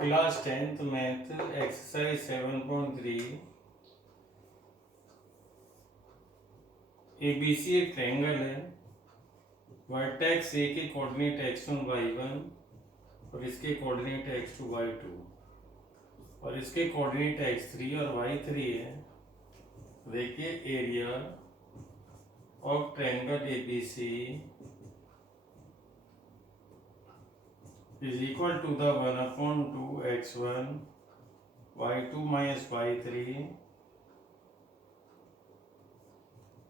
Class 10th math exercise 7.3 ABC एक triangle है। Vertex ए के कोऑर्डिनेट x1 y1 और इसके कोऑर्डिनेट x2 y2 और इसके कोऑर्डिनेट x3 और y3 है। देखिए area of triangle ABC is equal to the 1/2 x1 y2 minus y3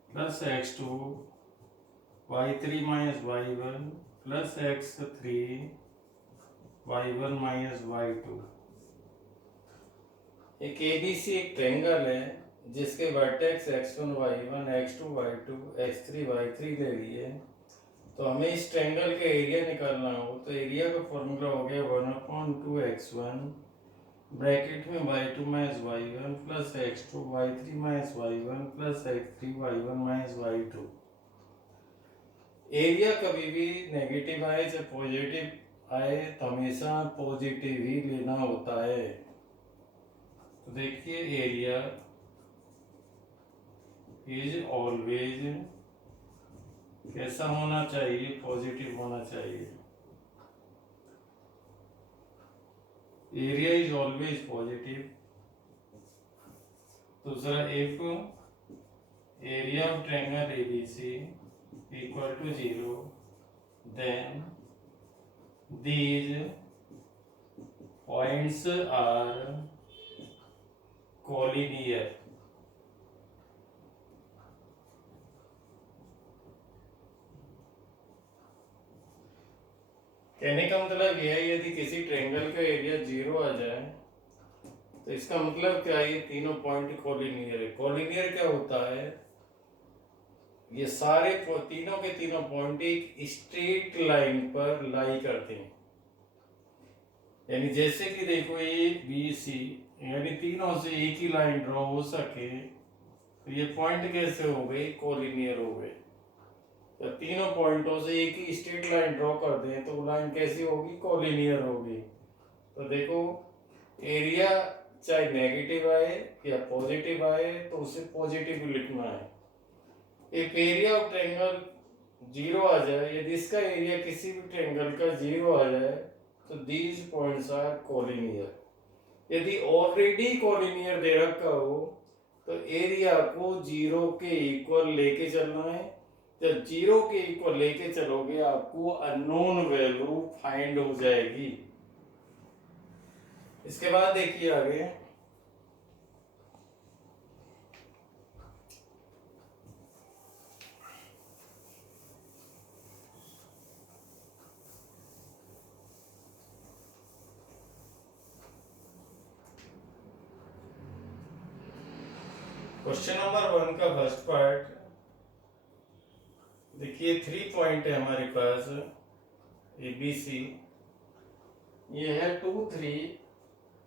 plus x2 y3 minus y1 plus x3 y1 minus y2। एक ABC एक triangle है जिसके vertex x1 y1 x2 y2 x3 y3 ले लिए। तो हमें इस triangle का एरिया निकालना हो तो एरिया का फॉर्मूला हो गया 1/2 x1 ब्रैकेट में y2 minus y1 plus x2 y3 minus y1 plus x3 y1 minus y2। Area कभी भी नेगेटिव आए चाहे पॉजिटिव आए तो हमेशा पॉजिटिव ही लेना होता है। तो देखिए एरिया इज ऑलवेज कैसा होना चाहिए, पॉजिटिव होना चाहिए। Area is always positive. दूसरा if area of triangle ABC equal to 0 then these points are collinear। कहने का मतलब यह है यदि किसी ट्रायंगल का एरिया 0 आ जाए तो इसका मतलब क्या है, ये तीनों पॉइंट कोलिनियर है। कोलिनियर क्या होता है, ये सारे तीनों के तीनों पॉइंट एक स्ट्रेट लाइन पर लाई करते हैं। यानी जैसे कि देखो ABC यानी तीनों से एक ही लाइन ड्रॉ हो सके तो ये पॉइंट कैसे हो गए, कोलिनियर हो गए। तो तीनों पॉइंटों से एक ही स्ट्रेट लाइन ड्रॉ कर दें तो वो लाइन कैसी होगी, कोलिनियर होगी। तो देखो एरिया चाहे नेगेटिव आए या पॉजिटिव आए तो उसे पॉजिटिव लिखना है। इफ एरिया ऑफ ट्रायंगल 0 आ जाए, यदि इसका एरिया किसी भी ट्रायंगल का 0 आ जाए तो दीज पॉइंट्स आर कोलिनियर। यदि ऑलरेडी कोलिनियर दे रखा हो तो एरिया को 0 के इक्वल लेके चलना है। जब 0 के इक्वल लेके चलोगे आपको अननोन वैल्यू फाइंड हो जाएगी। इसके बाद देखिए आगे क्वेश्चन नंबर 1 का फर्स्ट पार्ट देखिए। 3 पॉइंट है हमारे पास ABC। ये है 2 3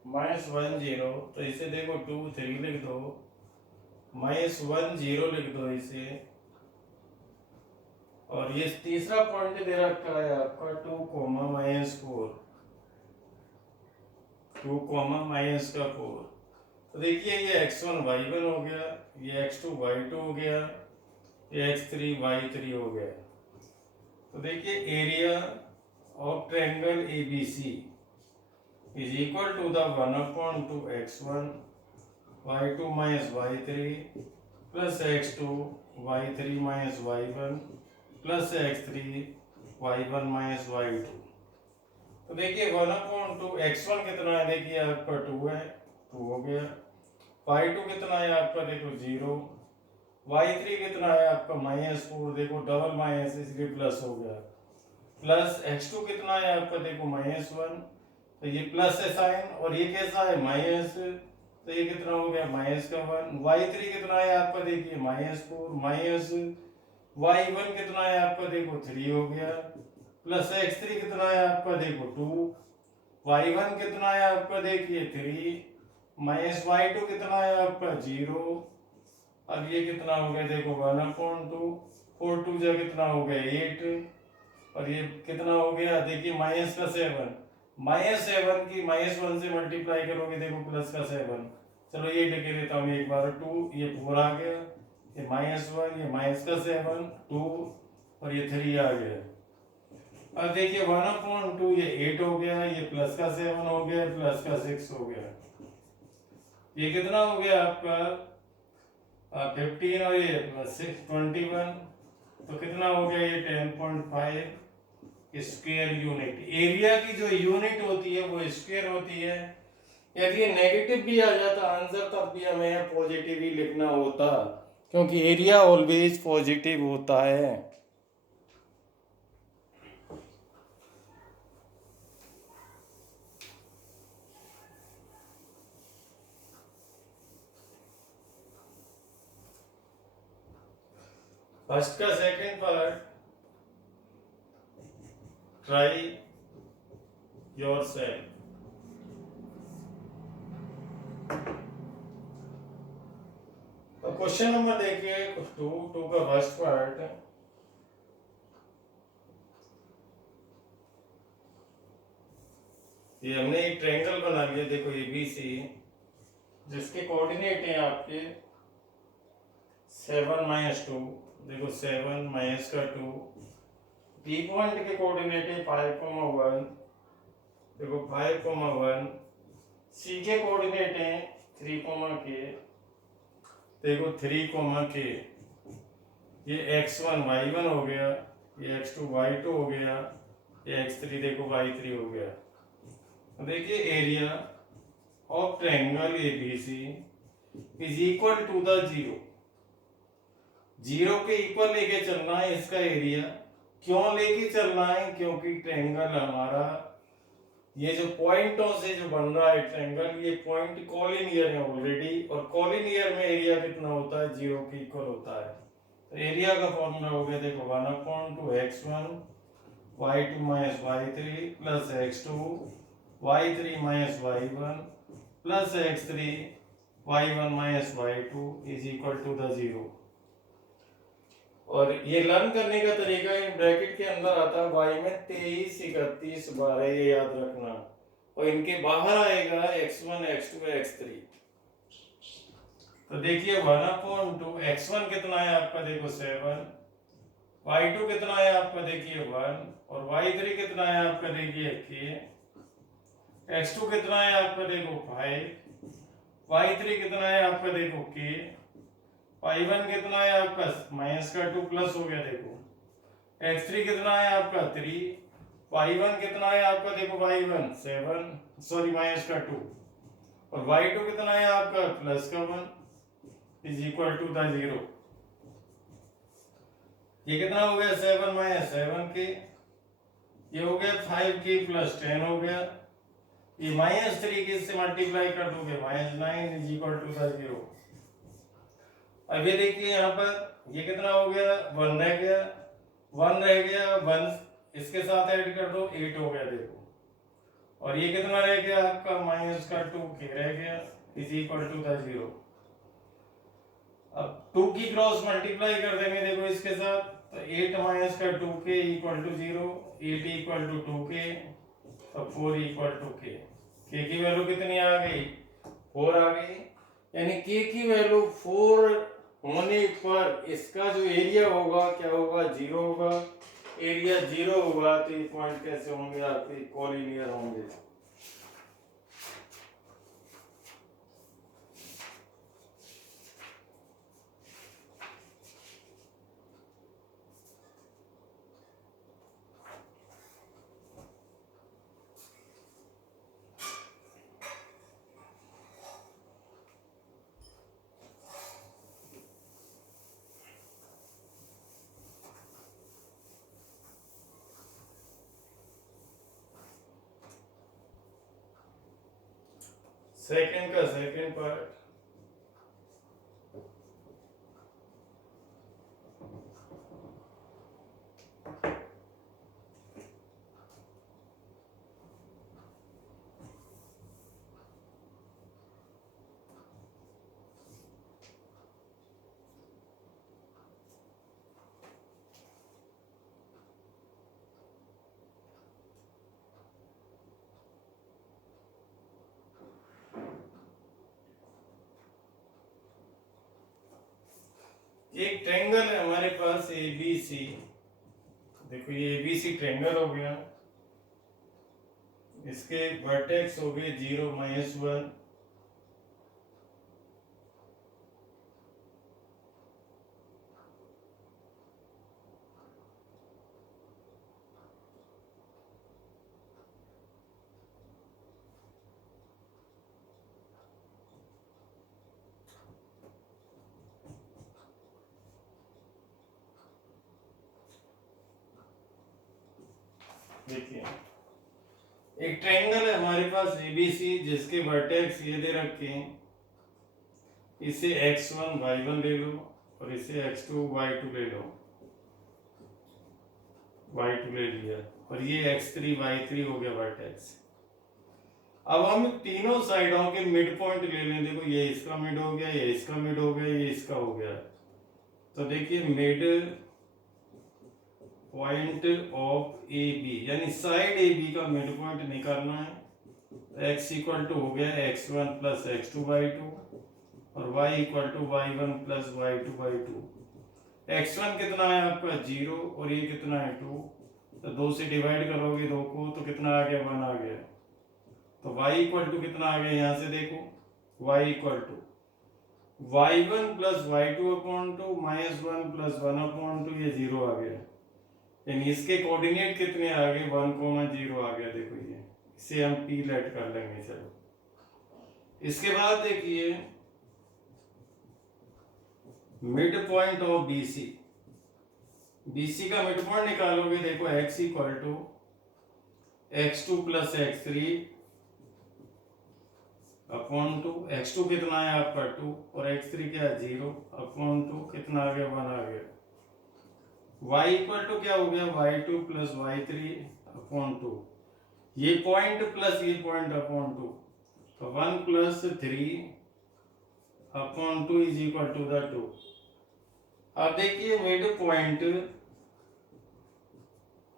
माइनस 1 0। तो इसे देखो 2 3 लिख दो, माइनस 1 0 लिख दो इसे। और ये तीसरा पॉइंट दे रखा है आपका 2 माइनस 4, 2 माइनस का 4। तो देखिए ये x1 y1 हो गया, ये x2 y2 हो गया, ये x3 y3 हो गया। तो देखिए area of triangle ABC is equal to the 1/2 x1 y2 minus y3 plus x2 y3 minus y1 plus x3 y1 minus y2। तो देखिए 1/2 x1 कितना है, देखिए आपका 2 है, 2 हो गया। y2 कितना है आपका, देखो 0। y3 कितना है आपका -4, देखो डबल माइनस इसलिए प्लस हो गया। प्लस x2 कितना है आपका, देखो -1, तो ये प्लस है साइन, और ये कैसा है माइनस, तो ये कितना हो गया माइनस का 1। y3 कितना है आपका, देखिए -4 माइनस y1 कितना है आपका, देखो 3 हो गया। प्लस x3 कितना है आपका, देखो 2। y1 कितना है आपका, देखिए 3 माइनस y2 कितना है आपका 0। अब ये कितना हो गया, देखो 1/2, 4 2 जा कितना हो गया 8, और ये कितना हो गया, देखिए माइनस का 7, -7 की -1 से मल्टीप्लाई करोगे, देखो प्लस का 7, चलो ये लिख देता हूँ एक बार, 2, ये 4 आ गया, ये -1, ये माइनस का 7, 2 और ये 3 आ गया। अब देखिए 1/2 ये 8 हो गया, ये प्लस का 7 हो गया, प्लस का 6 हो गया, ये कितना हो गया आपका 15 और ये 21, तो कितना हो गया ये 10.5 स्क्वायर यूनिट। एरिया की जो यूनिट होती है वो स्क्वायर होती है। यदि ये नेगेटिव भी आ जाता आंसर तब भी हमें पॉजिटिव ही लिखना होता, क्योंकि एरिया ऑलवेज पॉजिटिव होता है। फर्स्ट का सेकंड पार्ट, ट्राई योरसेल्फ। तो क्वेश्चन नंबर देखिए 2 का फर्स्ट पार्ट, ये हमने एक ट्रायंगल बना लिया, देखो ABC, जिसके कोऑर्डिनेट हैं आपके 7 - 2, देखो 7 माइनस का 2, बी पॉइंट के कोऑर्डिनेट है 5,1, देखो 5,1, सी के कोऑर्डिनेट हैं 3,k, देखो 3,k, ये x1 y1 हो गया, ये x2 y2 हो गया, ये x3 देखो y3 हो गया। तो देखिए area of triangle ABC is equal to the 0, 0 के इक्वल लेके चलना है इसका एरिया। क्यों लेके चलना है? क्योंकि ट्रायंगल हमारा ये जो पॉइंटों से जो बन रहा है ट्रायंगल, ये पॉइंट कॉलिनियर है ऑलरेडी, और कॉलिनियर में एरिया कितना होता है? 0 के इक्वल होता है। तो एरिया का फॉर्मूला हो गया, देखो 1/x1 y2 - y3 plus x2 y3 - y1 plus x3 y1 - y2 is equal to the 0। और ये लर्न करने का तरीका इन ब्रैकेट के अंदर आता है y में 23, 31, 12, ये याद रखना, और इनके बाहर आएगा x1, x2, x3। तो देखिए 1/2, x1 कितना है आपका? देखो 7, y2 कितना है आपका? देखिए 1, और y3 कितना है आपका? देखिए k, x2 कितना है आपका? देखो 5, y3 कितना है आपका? देखो k, y1 कितना है आपका? -2 प्लस हो गया, देखो x3 कितना है आपका? 3, y1 कितना है आपका? देखो y1 7, सॉरी -2, और y2 कितना है आपका? +1 इज इक्वल टू द 0। ये कितना हो गया? 7 - 7k, ये हो गया 5k + 10 हो गया, ये -3 के से मल्टीप्लाई कर दोगे -9 इज इक्वल टू द 0। अब ये देखिए यहाँ पर ये कितना हो गया? 1 रह गया, 1 रह गया, 1 इसके साथ ऐड कर दो, 8 हो गया, देखो। और ये कितना रह गया आपका? -2k रह गया इज इक्वल टू द 0। अब 2 की क्रॉस मल्टीप्लाई कर देंगे, देखो इसके साथ, तो 8 - 2k equal to 0, 8 equal to 2k, तो 4 इक्वल टू k। k की वैल्यू कितनी आ गई? 4 आ गई, यानी k की वैल्यू 4 होने पर इसका जो एरिया होगा क्या होगा? 0 होगा। एरिया 0 होगा तो ये पॉइंट कैसे होंगे? आपके कॉलिनियर होंगे। सेकंड का सेकंड पार्ट, एक ट्रायंगल है हमारे पास ए बी सी। देखो ये ए बी सी ट्रायंगल हो गया, इसके वर्टेक्स हो गए 0 -1। देखिए एक ट्रायंगल है हमारे पास एबीसी जिसके वर्टेक्स ये दे रखे हैं, इसे x1 y1 ले लो और इसे x2 y2 ले लो, y2 ले लिया और ये x3 y3 हो गया वर्टेक्स। अब हम तीनों साइडों के मिड पॉइंट ले लें। देखो ये इसका मिड हो गया, ये इसका मिड हो गया, ये इसका हो गया। तो देखिए mid point of A B यानी साइड ए बी का मिड पॉइंट निकालना है। x इक्वल टू हो गया x1 प्लस x2 y2 और y equal to y1 plus y2 y2। x1 कितना है आपका 0 और ये कितना है 2, तो 2 से डिवाइड करोगे 2 को तो कितना आ गया 1 आ गया। तो y इक्वल टू कितना आ गया यहाँ से देखो, y equal to y1 plus y2 upon 2 -1 plus 1 upon 2, ये 0 आ गया। यानी इसके कोऑर्डिनेट कितने आ गए 1, 0 आ गया। देखो ये इसे हम p लेट कर लेंगे। चलो इसके बाद देखिए mid point of BC। BC का मिड पॉइंट निकालोगे, देखो x equal to x2 plus x3 upon 2। x2 कितना है आपका 2 और x3 क्या है 0 अपॉन 2, कितना आ गया 1 आ गया। y इक्वल टू क्या हो गया y2 प्लस y3 अपॉन 2, ये पॉइंट प्लस ये पॉइंट अपॉन 2, तो 1 plus 3 upon 2 is equal to the 2। अब देखिए मिड पॉइंट,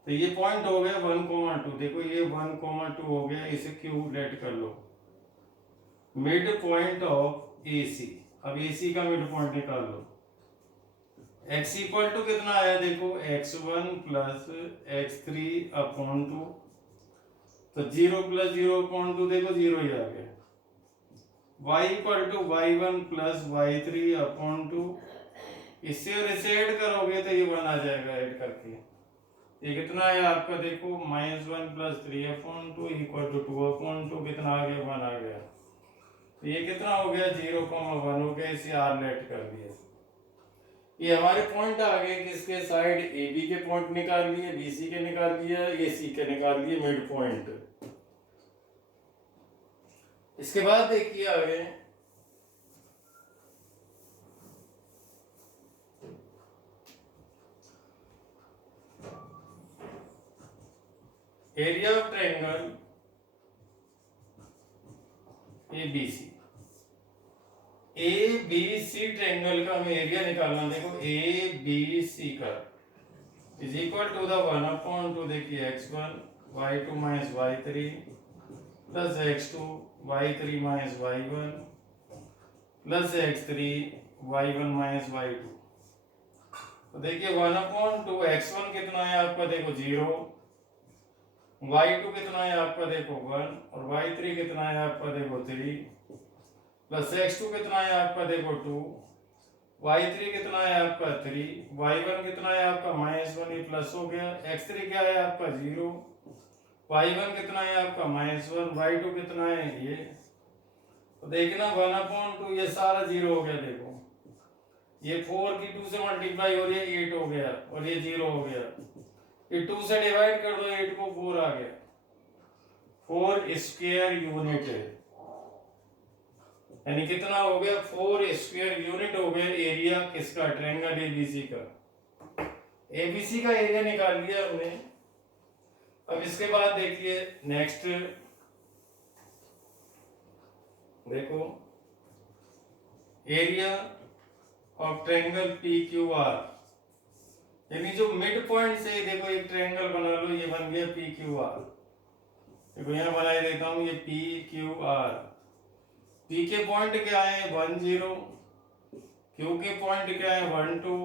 तो ये पॉइंट हो गया 1, 2। देखो ये 1, 2 हो गया, इसे क्यू लेट कर लो। Mid point of AC। अब AC का मिड पॉइंट निकाल लो। x इक्वल टू कितना आया देखो x1 प्लस x3 अपॉन 2, तो 0 प्लस 0 अपॉन 2 देखो 0 ही आ गया। y equal to y1 plus y3 upon 2, इससे और इसे ऐड करोगे तो ये 1 आ जाएगा ऐड करके। ये कितना है आपका देखो -1 plus 3 upon 2 equal to 2 upon 2, कितना आ गया 1 आ गया। तो ये कितना हो गया 0,1 हो गया, इसे r लेट कर दिया। ये हमारे पॉइंट आ गए किसके साइड AB के पॉइंट निकाल लिए, BC के निकाल लिया, AC के निकाल लिए मिड पॉइंट। इसके बाद देखिए आगे area of triangle ABC। ABC triangle का हमें एरिया निकालना। देखो ABC का इज इक्वल टू द 1/2। देखिए x1 y2 minus y3 plus x2 y3 minus y1 plus x3 y1 minus y2। तो देखिए 1/2 x1 कितना है आपका देखो 0, y2 कितना है आपका देखो 1 और y3 कितना है आपका देखो 3 प्लस x2 कितना है आपका देखो 2, y3 कितना है आपका 3, y1 कितना है आपका -1, ये प्लस हो गया। x3 क्या है आपका 0, y1 कितना है आपका -1, y2 कितना है ये। तो देखना 1/2 ये सारा 0 हो गया। देखो ये 4 की 2 से मल्टीप्लाई हो रही है 8 हो गया और ये 0 हो गया। ये 2 से डिवाइड कर दो 8 को 4 आ गया। 4 स्क्वायर यूनिट है, यानी कितना हो गया 4 स्क्वायर यूनिट हो गया एरिया किसका ट्रायंगल ABC का। ABC का एरिया निकाल लिया हमने। अब इसके बाद देखिए नेक्स्ट देखो एरिया ऑफ ट्रायंगल PQR, यानी जो मिड पॉइंट से देखो एक ट्रायंगल बना लो, ये बन गया PQR। देखो यहाँ बना देता हूं ये PQR। P के पॉइंट क्या है 1, 0, क्यू के पॉइंट क्या है 1 2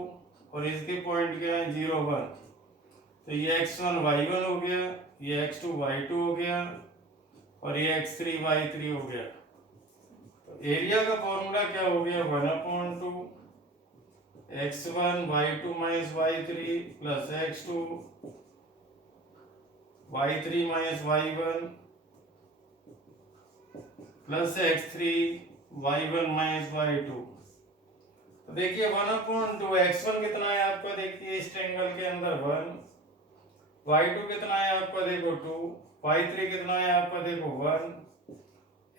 और इसके पॉइंट क्या है 0 1। तो ये x1 y1 हो गया, ये x2 y2 हो गया और ये x3 y3 हो गया। तो एरिया का फॉर्मूला क्या हो गया 1/2 x1 y2 minus y3 plus x2 y3 minus y1 plus x3 y1 minus y2। तो देखिए 1/2 x1 कितना है आपका, देखिए इस ट्रायंगल के अंदर 1, y2 कितना है आपका देखो 2, y3 कितना है आपका देखो 1,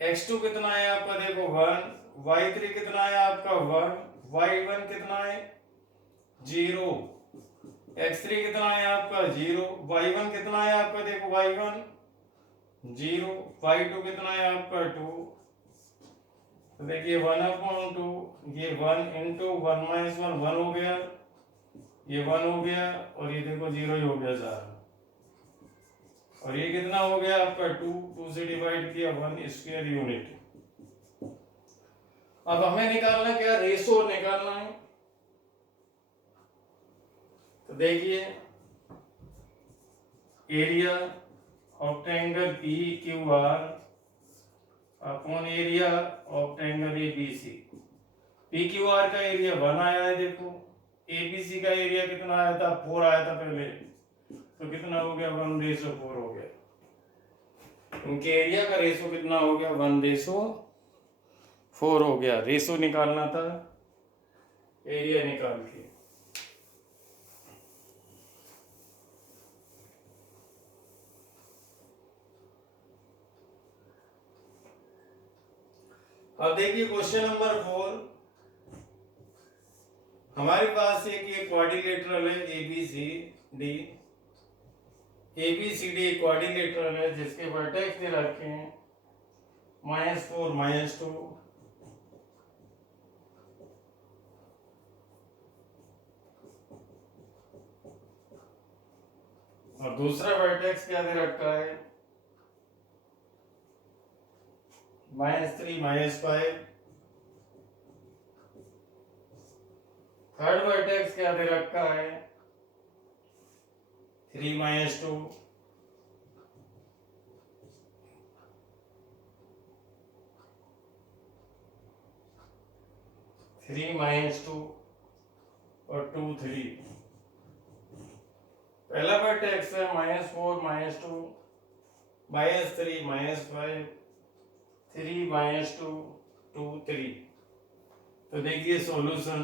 x2 कितना है आपका देखो 1, y3 कितना है आपका 1, y1 कितना है 0, x3 कितना है आपका 0, y1 कितना है आपका देखो y1 0, y2 कितना है आपका 2। तो देखिए 1/2 ये 1 इंटू 1 माइनस 1 1 हो गया, ये 1 हो गया और ये देखो 0 ही हो गया सारा। और ये कितना हो गया आपका 2, 2 से डिवाइड किया 1 स्क्वायर यूनिट। अब हमें निकालना क्या, रेशो निकालना है। तो देखिए area of triangle P Q R upon area of triangle ABC. P Q R का एरिया 1 आया है, देखो एबीसी का एरिया कितना आया था 4 आया था पहले, तो कितना हो गया 1/4 हो गया। उनके एरिया का रेशो कितना हो गया 1/4 हो गया। रेशो निकालना था, एरिया निकाल के। अब देखिए क्वेश्चन नंबर 4, हमारे पास एक ये क्वाड्रिलेटरल है एबीसीडी, एबीसीडी क्वाड्रिलेटरल है जिसके वर्टेक्स दे रखे हैं -4 -2 और दूसरा वर्टेक्स क्या दे रखा है -3 -5। थर्ड वर्टेक्स क्या दे रखा है 3 -2। -2 और 2 3। पहला वर्टेक्स है -4 -2 -3 -5 3 -2 2 3। तो देखिए सॉल्यूशन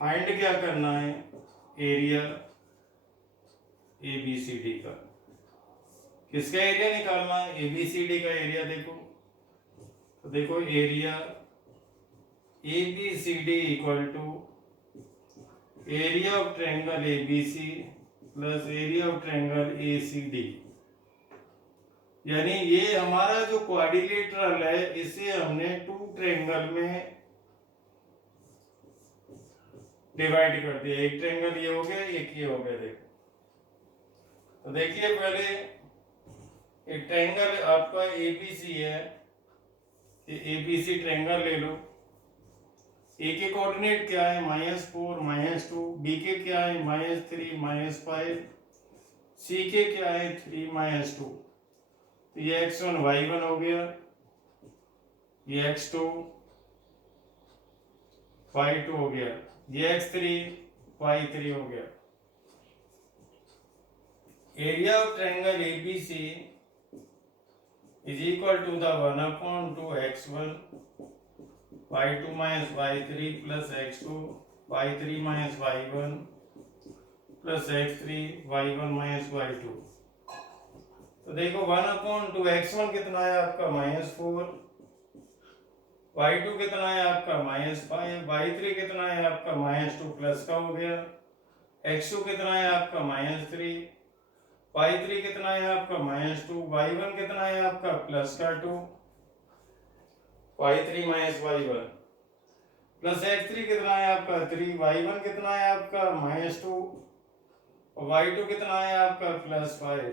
फाइंड क्या करना है, एरिया एबीसीडी का। किसका एरिया निकालना है, एबीसीडी का एरिया। देखो तो देखो area ABCD equal to area of triangle ABC plus area of triangle ACD. यानी ये हमारा जो क्वाड्रिलेटरल है इसे हमने 2 ट्रायंगल में डिवाइड कर दिया। एक ट्रायंगल ये हो गया, एक ये हो गया। देखो तो देखिए पहले एक ट्रायंगल आपका एबीसी है, ये एबीसी ट्रायंगल ले लो। ए के कोऑर्डिनेट क्या है -4 -2, बी के क्या है -3 -5, सी के क्या है 3 -2। तो ये x1 y1 हो गया, ये x2 y2 हो गया, ये x3 y3 हो गया। Area of triangle ABC is equal to the 1/2 x1 y2 minus y3 plus x2 y3 minus y1 plus x3 y1 minus y2। तो देखो 1/2 x1 कितना है आपका -4, y2 कितना है आपका -5, y3 कितना है आपका -2 प्लस का हो गया, x2 कितना है आपका -3, y3 कितना है आपका -2, y1 कितना है आपका प्लस का 2, y3 minus y1 plus x3 कितना है आपका 3, y1 कितना है आपका -2 और y2 कितना है आपका +5।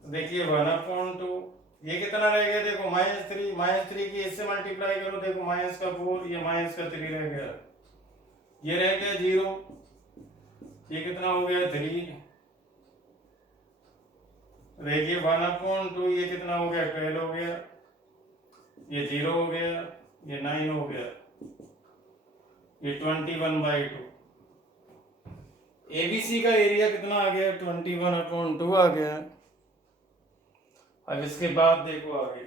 तो देखिए 1/2 ये कितना रह गया देखो -3, -3 की इससे मल्टीप्लाई करो देखो -4, ये -3 रह गया, ये रह गया 0, ये कितना हो गया 3, देखिए 1/2, ये कितना हो गया 12 हो गया, ये 0 हो गया, ये 9 हो गया, ये 21/2। एबीसी का एरिया कितना आ गया 21/2 आ गया। अब इसके बाद देखो आगे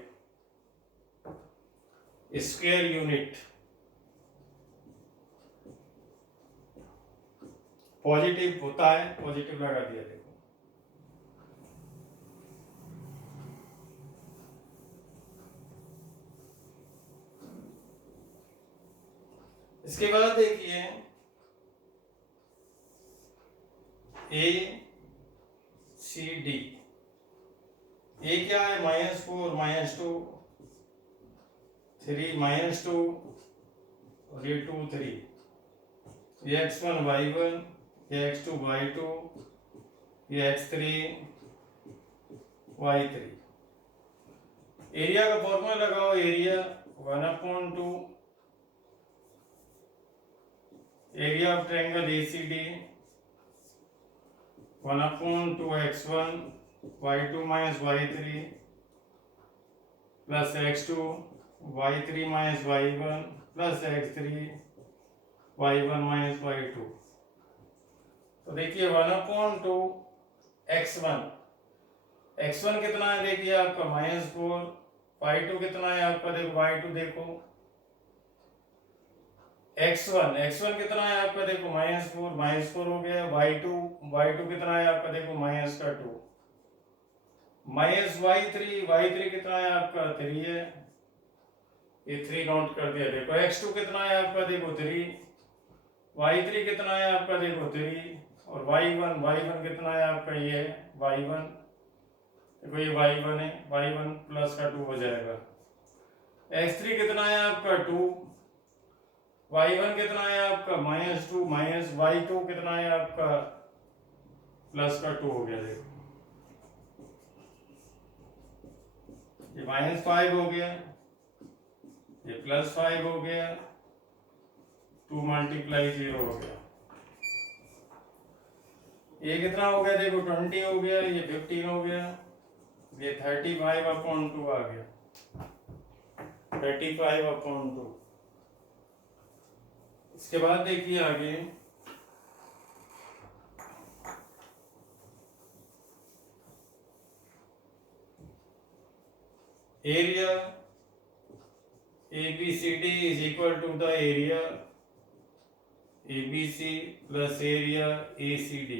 स्क्वायर यूनिट, पॉजिटिव होता है, पॉजिटिव लगा दिया देखो। इसके बाद देखिए ACD, ए क्या है -4 -2 3 -2 और ये 2 3, ये x1 y1, ये x2 y2, ये x3 y3। एरिया का फॉर्मूला लगाओ, area 1/2 area of triangle ACD 1/2 x1 y2 - y3 plus x2 y3 - y1 plus x3 y1 - y2। तो देखिए 1/2 x1, x1 कितना है देखिए आपका -4, y2 कितना है आपका देखो, y2 देखो x1 कितना है आपका देखो -4 हो गया, y2 कितना है आपका देखो -2, y3 कितना है आपका 3 है, ये 3 काउंट कर दिया देखो, x2 कितना है आपका देखो 3, y3 कितना है आपका देखो 3 और y1 कितना है आपका ये y1 देखो, ये y1 है, y1 प्लस का 2 हो जाएगा, x3 कितना है आपका 2, y1 कितना है आपका -2 माइनस y2 कितना है आपका प्लस का 2 हो गया देखो, ये -5 हो गया, ये +5 हो गया, 2 × 0 हो गया, ये कितना हो गया देखो 20 हो गया, ये 15 हो गया, ये 35/2 आ गया, 35/2। इसके बाद देखिए आगे area ABCD is equal to the area ABC plus area ACD।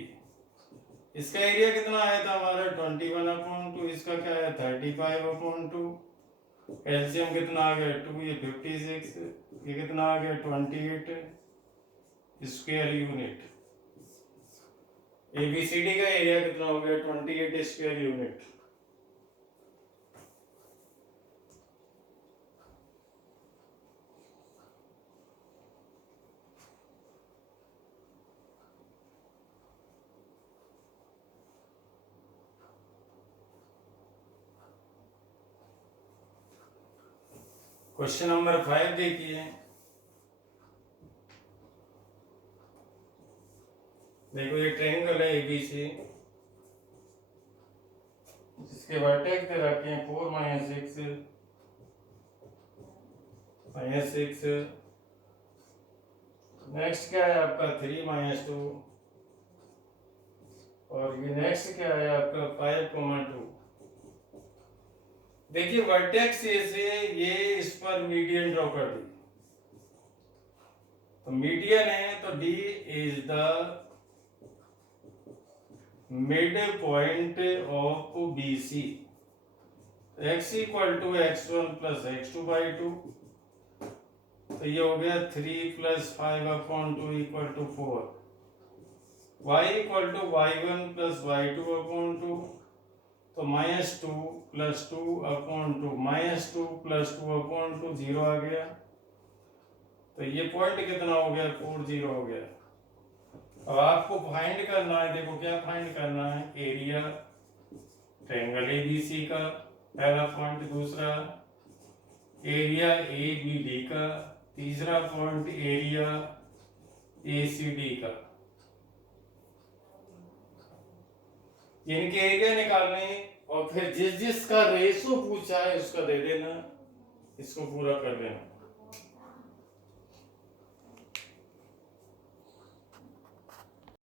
इसका एरिया कितना आया था हमारा 21/2, इसका क्या है 35/2, एलसीएम कितना आ गया 2, ये 56, ये कितना आ गया 28 स्क्वायर यूनिट। ABCD का एरिया कितना हो गया 28 स्क्वायर यूनिट। क्वेश्चन नंबर 5 देखिए, देखो ये ट्रायंगल है ABC जिसके वर्टेक्स दे रखे हैं 4 - 6 नेक्स्ट क्या है आपका 3 - 2 और ये नेक्स्ट क्या है आपका 5, 2। देखिए वर्टेक्स से ये इस पर मीडियन ड्रॉ कर दी, तो मीडियन है तो D is the mid point of BC। x = x1 + x2/2, तो ये हो गया 3 + 5/2 = 4, y = y1 + y2/2, तो -2 + 2/2 -2 + 2/2 0 आ गया, तो ये पॉइंट कितना हो गया 4 0 हो गया। अब आपको फाइंड करना है, देखो क्या फाइंड करना है, एरिया ट्रायंगल ABC का पहला पॉइंट, दूसरा एरिया ए बी डी का, तीसरा point area A C D का। इनके एरिया निकालने और फिर जिस जिसका रेशो पूछा है उसका दे देना, इसको पूरा कर लेना।